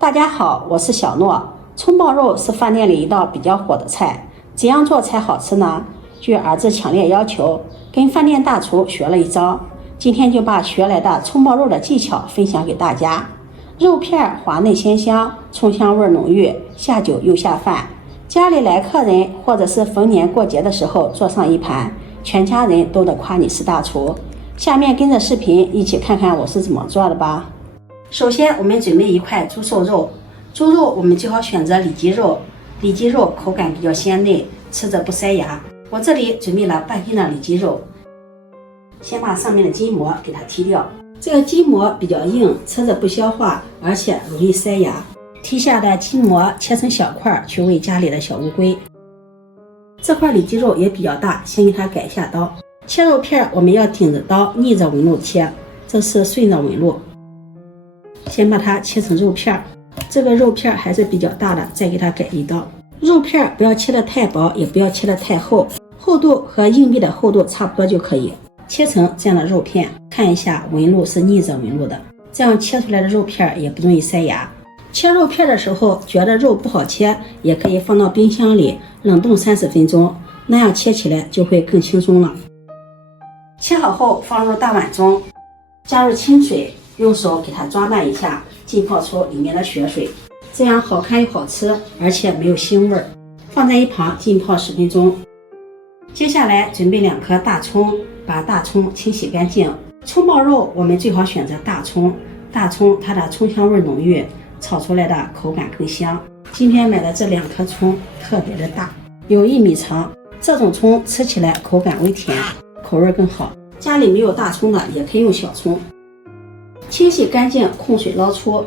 大家好，我是小诺。葱爆肉是饭店里一道比较火的菜，怎样做才好吃呢？据儿子强烈要求，跟饭店大厨学了一招，今天就把学来的葱爆肉的技巧分享给大家。肉片滑嫩鲜香，葱香味浓郁，下酒又下饭。家里来客人或者是逢年过节的时候做上一盘，全家人都得夸你是大厨。下面跟着视频一起看看我是怎么做的吧。首先我们准备一块猪瘦肉，猪肉我们最好选择里脊肉，里脊肉口感比较鲜嫩，吃着不塞牙。我这里准备了半斤的里脊肉，先把上面的筋膜给它剔掉。这个筋膜比较硬，吃着不消化，而且容易塞牙。剔下的筋膜切成小块去喂家里的小乌龟。这块里脊肉也比较大，先给它改一下刀。切肉片我们要顶着刀逆着纹路切，这是顺着纹路。先把它切成肉片，这个肉片还是比较大的，再给它改一刀。肉片不要切得太薄，也不要切得太厚，厚度和硬币的厚度差不多就可以。切成这样的肉片，看一下纹路是逆着纹路的，这样切出来的肉片也不容易塞牙。切肉片的时候觉得肉不好切，也可以放到冰箱里冷冻30分钟，那样切起来就会更轻松了。切好后放入大碗中，加入清水，用手给它抓拌一下，浸泡出里面的血水，这样好看又好吃，而且没有腥味。放在一旁浸泡10分钟。接下来准备2颗大葱，把大葱清洗干净。葱爆肉我们最好选择大葱，大葱它的葱香味浓郁，炒出来的口感更香。今天买的这2颗葱特别的大，有1米长，这种葱吃起来口感微甜，口味更好。家里没有大葱的也可以用小葱。清洗干净，控水捞出。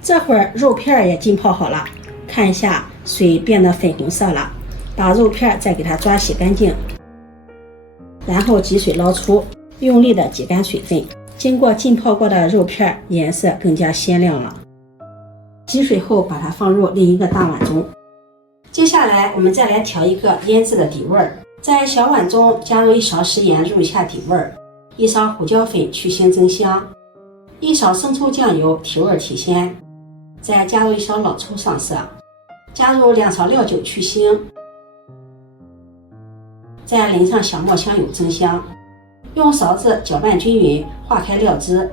这会儿肉片也浸泡好了，看一下水变得粉红色了，把肉片再给它抓洗干净，然后挤水捞出，用力的挤干水分。经过浸泡过的肉片颜色更加鲜亮了。挤水后把它放入另一个大碗中。接下来我们再来调一个腌制的底味，在小碗中加入1勺食盐入一下底味，1勺胡椒粉去腥增香，1勺生抽酱油提味提鲜，再加入1勺老抽上色，加入2勺料酒去腥，再淋上小磨香油增香，用勺子搅拌均匀，化开料汁，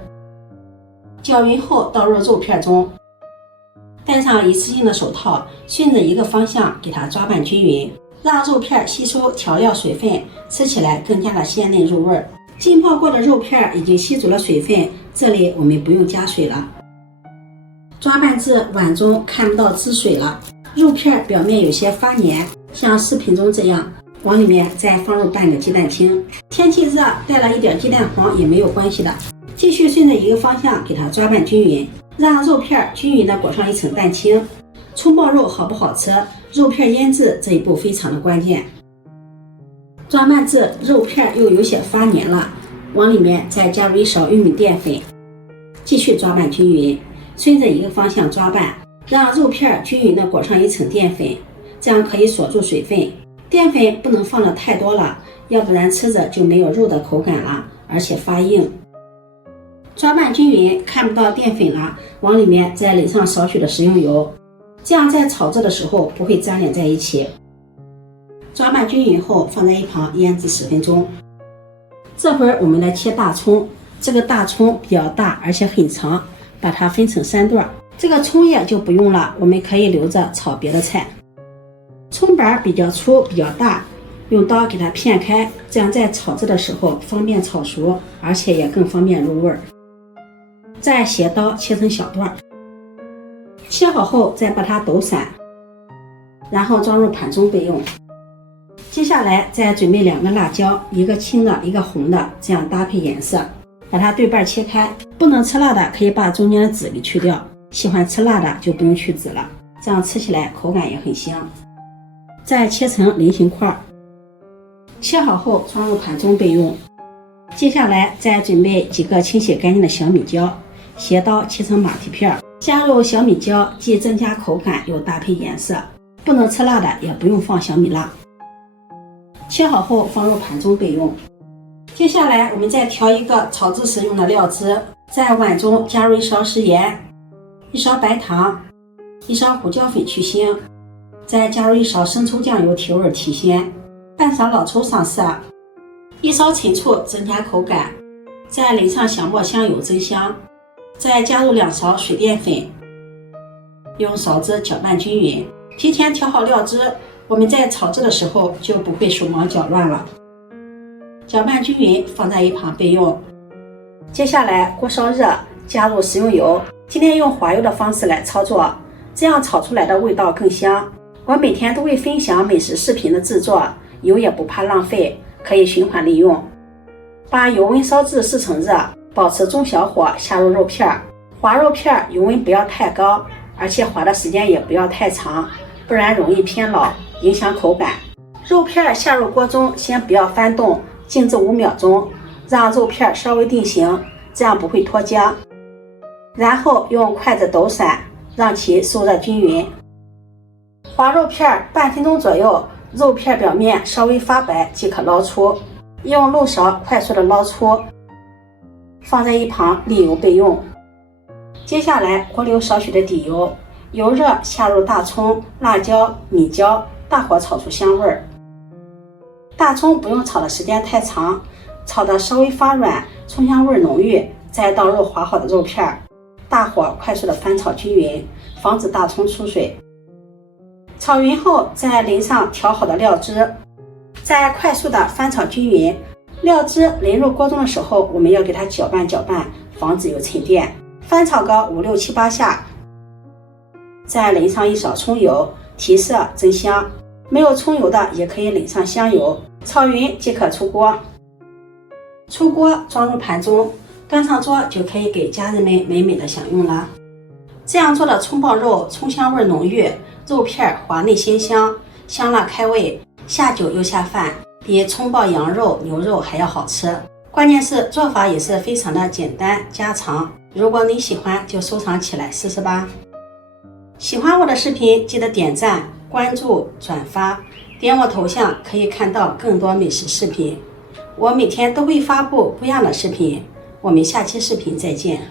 搅匀后倒入肉片中，戴上一次性的手套，顺着一个方向给它抓拌均匀，让肉片吸收调料水分，吃起来更加的鲜嫩入味。浸泡过的肉片已经吸足了水分，这里我们不用加水了。抓拌至碗中看不到汁水了，肉片表面有些发黏，像视频中这样，往里面再放入半个鸡蛋清。天气热，带了一点鸡蛋黄也没有关系的。继续顺着一个方向给它抓拌均匀，让肉片均匀的裹上一层蛋清。葱爆肉好不好吃，肉片腌制这一步非常的关键。抓拌至肉片又有些发黏了，往里面再加入1勺玉米淀粉，继续抓拌均匀，顺着一个方向抓拌，让肉片均匀的裹上一层淀粉，这样可以锁住水分。淀粉不能放的太多了，要不然吃着就没有肉的口感了，而且发硬。抓拌均匀，看不到淀粉了，往里面再淋上少许的食用油，这样在炒制的时候不会粘连在一起。抓拌均匀后放在一旁腌制10分钟。这会儿我们来切大葱，这个大葱比较大而且很长，把它分成3段。这个葱叶就不用了，我们可以留着炒别的菜。葱板比较粗比较大，用刀给它片开，这样在炒制的时候方便炒熟，而且也更方便入味。再斜刀切成小段，切好后再把它抖散，然后装入盘中备用。接下来再准备2个辣椒，一个青的，一个红的，这样搭配颜色。把它对半切开，不能吃辣的可以把中间的籽给去掉，喜欢吃辣的就不用去籽了，这样吃起来口感也很香。再切成菱形块，切好后装入盘中备用。接下来再准备几个清洗干净的小米椒，斜刀切成马蹄片，加入小米椒，既增加口感又搭配颜色。不能吃辣的也不用放小米辣。切好后放入盘中备用。接下来我们再调一个炒制时用的料汁，在碗中加入1勺食盐， 1勺白糖，1勺胡椒粉去腥，再加入1勺生抽酱油提味提鲜，半勺老抽上色，1勺陈醋增加口感，再淋上小磨香油增香，再加入2勺水淀粉，用勺子搅拌均匀。提前调好料汁，我们在炒制的时候就不会手忙脚乱了。搅拌均匀，放在一旁备用。接下来锅烧热，加入食用油，今天用滑油的方式来操作，这样炒出来的味道更香。我每天都会分享美食视频的制作，油也不怕浪费，可以循环利用。把油温烧至4成热，保持中小火下入肉片，滑肉片油温不要太高，而且滑的时间也不要太长，不然容易偏老，影响口感。肉片下入锅中，先不要翻动，静置5秒钟，让肉片稍微定型，这样不会脱浆。然后用筷子抖散，让其受热均匀。滑肉片半分钟左右，肉片表面稍微发白即可捞出，用漏勺快速的捞出，放在一旁沥油备用。接下来锅留少许的底油，油热下入大葱、辣椒、米椒，大火炒出香味儿。大葱不用炒的时间太长，炒的稍微发软，葱香味浓郁，再倒入滑好的肉片，大火快速的翻炒均匀，防止大葱出水。炒匀后再淋上调好的料汁，再快速的翻炒均匀。料汁淋入锅中的时候，我们要给它搅拌搅拌，防止有沉淀。翻炒个5、6、7、8下，再淋上1勺葱油，提色增香。没有葱油的也可以淋上香油，炒匀即可出锅。出锅装入盘中，端上桌就可以给家人们美美的享用了。这样做的葱爆肉，葱香味浓郁，肉片滑嫩鲜香，香辣开胃，下酒又下饭，比葱爆羊肉、牛肉还要好吃。关键是做法也是非常的简单家常，如果你喜欢就收藏起来试试吧。喜欢我的视频记得点赞、关注、转发，点我头像可以看到更多美食视频。我每天都会发布不一样的视频，我们下期视频再见。